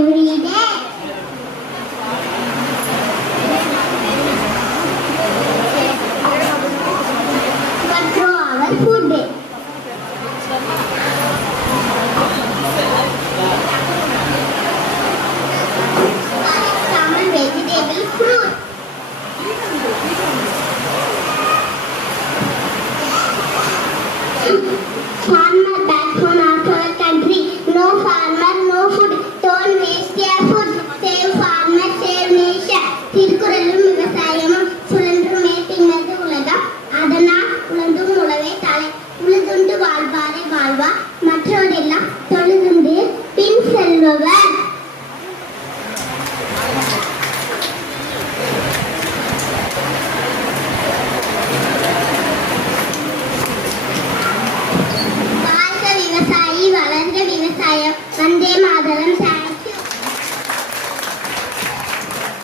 every day. But through our food. Common vegetable, fruit. Farmer back home after our country. No farmer, no food. Don't waste your food. Save farmer, save nation. திருக்குறளும் விவசாயமும் சுழன்றுமே பின்னது உலகம். அதனால் உழந்தும் உழவே தலை. உழுதுண்டு வாழ்வாரே வாழ்வார். மற்றோரெல்லாம் தொழுதுண்டு பின் செல்பவர். வாழ்க விவசாயி, வளர்க விவசாயம். வந்தே